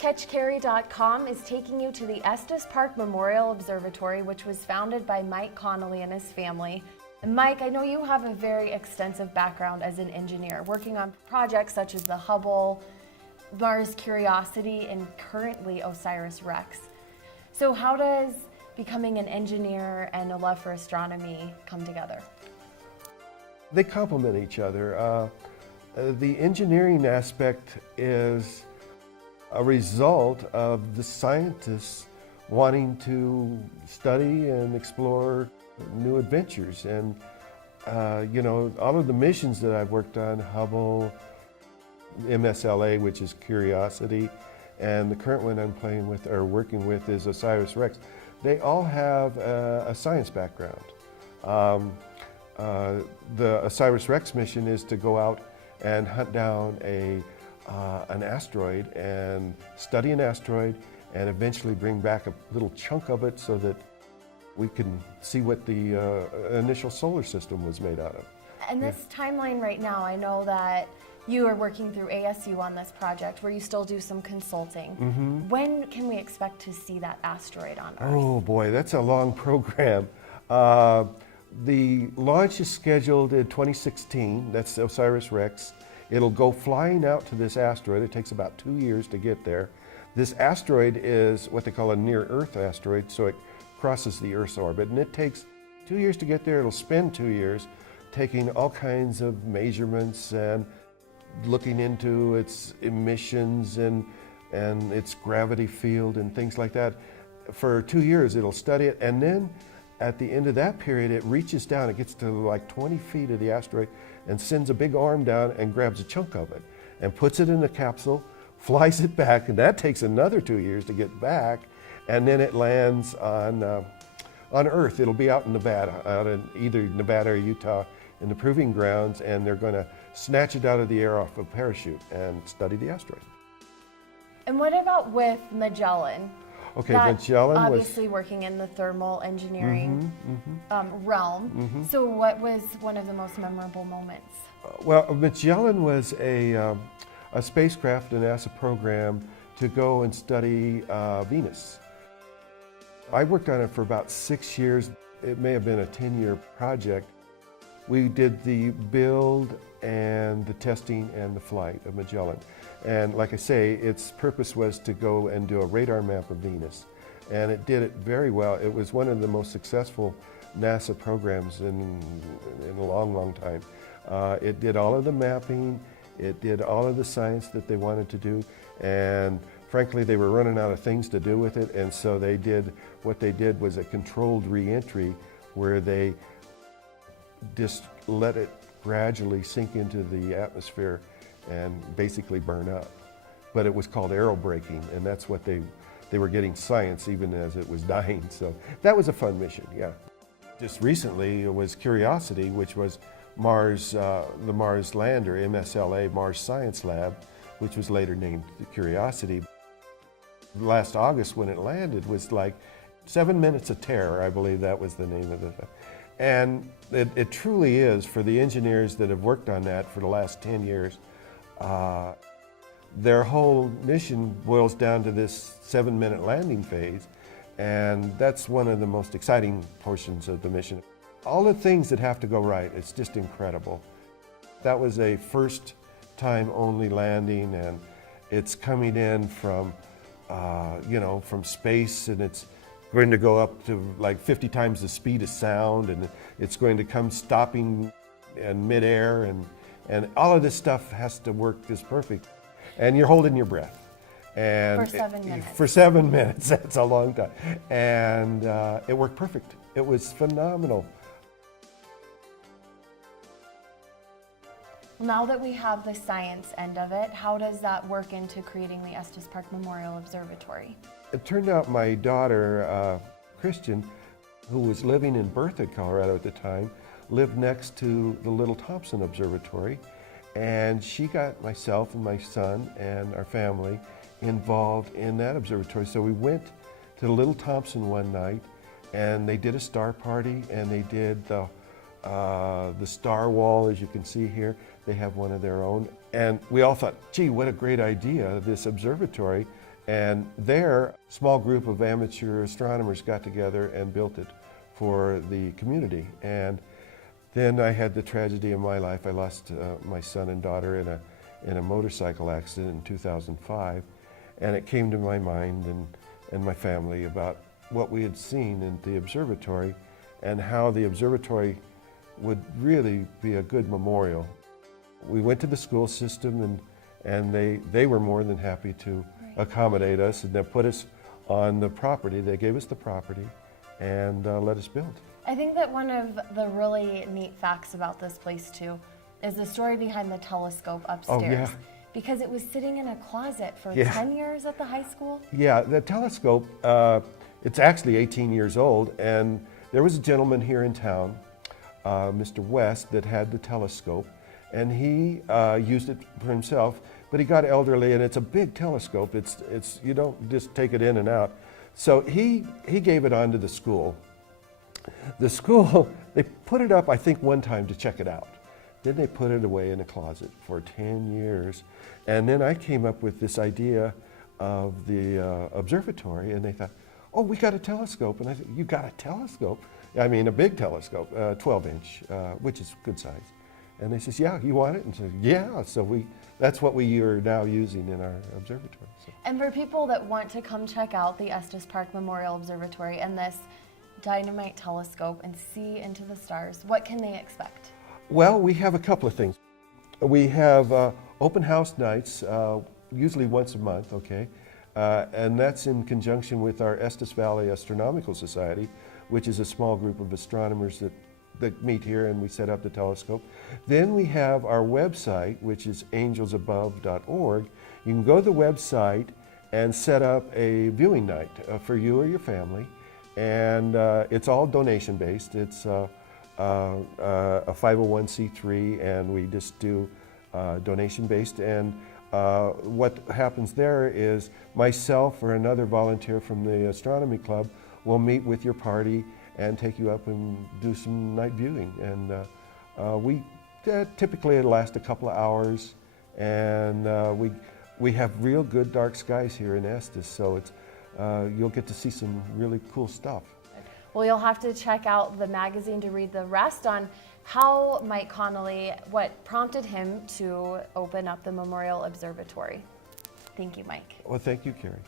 Catch-Carri.com is taking you to the Estes Park Memorial Observatory, which was founded by Mike Connolly and his family. And Mike, I know you have a very extensive background as an engineer, working on projects such as the Hubble, Mars Curiosity, and currently OSIRIS-REx. So how does becoming an engineer and a love for astronomy come together? They complement each other. The engineering aspect is a result of the scientists wanting to study and explore new adventures. And you know, all of the missions that I've worked on, Hubble, MSLA, which is Curiosity, and the current one I'm playing with or working with is OSIRIS-REx, they all have a science background. The OSIRIS-REx mission is to go out and hunt down an asteroid and study an asteroid and eventually bring back a little chunk of it so that we can see what the initial solar system was made out of. And this timeline right now, I know that you are working through ASU on this project where you still do some consulting. Mm-hmm. When can we expect to see that asteroid on Earth? Oh boy, that's a long program. The launch is scheduled in 2016, that's OSIRIS-REx. It'll go flying out to this asteroid. It takes about 2 years to get there. This asteroid is what they call a near-Earth asteroid, so it crosses the Earth's orbit, and it takes 2 years to get there. It'll spend 2 years taking all kinds of measurements and looking into its emissions and its gravity field and things like that. For 2 years it'll study it, and then at the end of that period it reaches down, it gets to like 20 feet of the asteroid and sends a big arm down and grabs a chunk of it and puts it in a capsule, flies it back, and that takes another 2 years to get back, and then it lands on Earth. It'll be out in Nevada, out in either Nevada or Utah in the proving grounds, and they're going to snatch it out of the air off a parachute and study the asteroid. And what about with Magellan? Okay, Magellan obviously working in the thermal engineering realm. So what was one of the most memorable moments? Well, Magellan was a spacecraft, a NASA program to go and study Venus. I worked on it for about 6 years. It may have been a 10-year project. We did the build and the testing and the flight of Magellan. And like I say, its purpose was to go and do a radar map of Venus. And it did it very well. It was one of the most successful NASA programs in a long, long time. It did all of the mapping, it did all of the science that they wanted to do, and frankly, they were running out of things to do with it, and so what they did was a controlled re-entry where they just let it gradually sink into the atmosphere and basically burn up. But it was called aerobraking, and that's what they were getting science even as it was dying. So that was a fun mission, yeah. Just recently it was Curiosity, which was Mars, the Mars lander, MSLA, Mars Science Lab, which was later named Curiosity. Last August when it landed was like 7 minutes of terror, I believe that was the name of it. And it truly is, for the engineers that have worked on that for the last 10 years, their whole mission boils down to this 7-minute landing phase, and that's one of the most exciting portions of the mission. All the things that have to go right, it's just incredible. That was a first time only landing, and it's coming in from, from space, and it's going to go up to like 50 times the speed of sound, and it's going to come stopping in midair, and all of this stuff has to work just perfect. And you're holding your breath. And for 7 minutes. For 7 minutes, that's a long time. And it worked perfect. It was phenomenal. Now that we have the science end of it, how does that work into creating the Estes Park Memorial Observatory? It turned out my daughter, Christian, who was living in Berthoud, Colorado at the time, lived next to the Little Thompson Observatory, and she got myself and my son and our family involved in that observatory. So we went to the Little Thompson one night, and they did a star party, and they did the star wall, as you can see here. They have one of their own, and we all thought, gee, what a great idea, this observatory. And there, a small group of amateur astronomers got together and built it for the community. And then I had the tragedy of my life. I lost my son and daughter in a motorcycle accident in 2005. And it came to my mind and my family about what we had seen in the observatory and how the observatory would really be a good memorial. We went to the school system and they were more than happy to accommodate us, and they put us on the property. They gave us the property and let us build. I think that one of the really neat facts about this place too is the story behind the telescope upstairs. Oh, yeah. Because it was sitting in a closet for Yeah. 10 years at the high school? Yeah, the telescope, it's actually 18 years old, and there was a gentleman here in town, Mr. West, that had the telescope, and he used it for himself, but he got elderly, and it's a big telescope. It's you don't just take it in and out. So he gave it on to the school. The school, they put it up, I think, one time to check it out. Then they put it away in a closet for 10 years. And then I came up with this idea of the observatory, and they thought, oh, we got a telescope. And I said, you got a telescope? I mean, a big telescope, 12-inch, which is good size. And they says, yeah, you want it? And so, yeah, so that's what we are now using in our observatory. So. And for people that want to come check out the Estes Park Memorial Observatory and this dynamite telescope and see into the stars, what can they expect? Well, we have a couple of things. We have open house nights, usually once a month, okay? And that's in conjunction with our Estes Valley Astronomical Society, which is a small group of astronomers that meet here, and we set up the telescope. Then we have our website, which is angelsabove.org. You can go to the website and set up a viewing night for you or your family. And it's all donation based. It's a 501c3, and we just do donation based. And what happens there is myself or another volunteer from the astronomy club will meet with your party and take you up and do some night viewing. And we typically it'll last a couple of hours, and we have real good dark skies here in Estes, so it's you'll get to see some really cool stuff. Well, you'll have to check out the magazine to read the rest on how Mike Connolly, what prompted him to open up the Memorial Observatory. Thank you, Mike. Well, thank you, Carrie.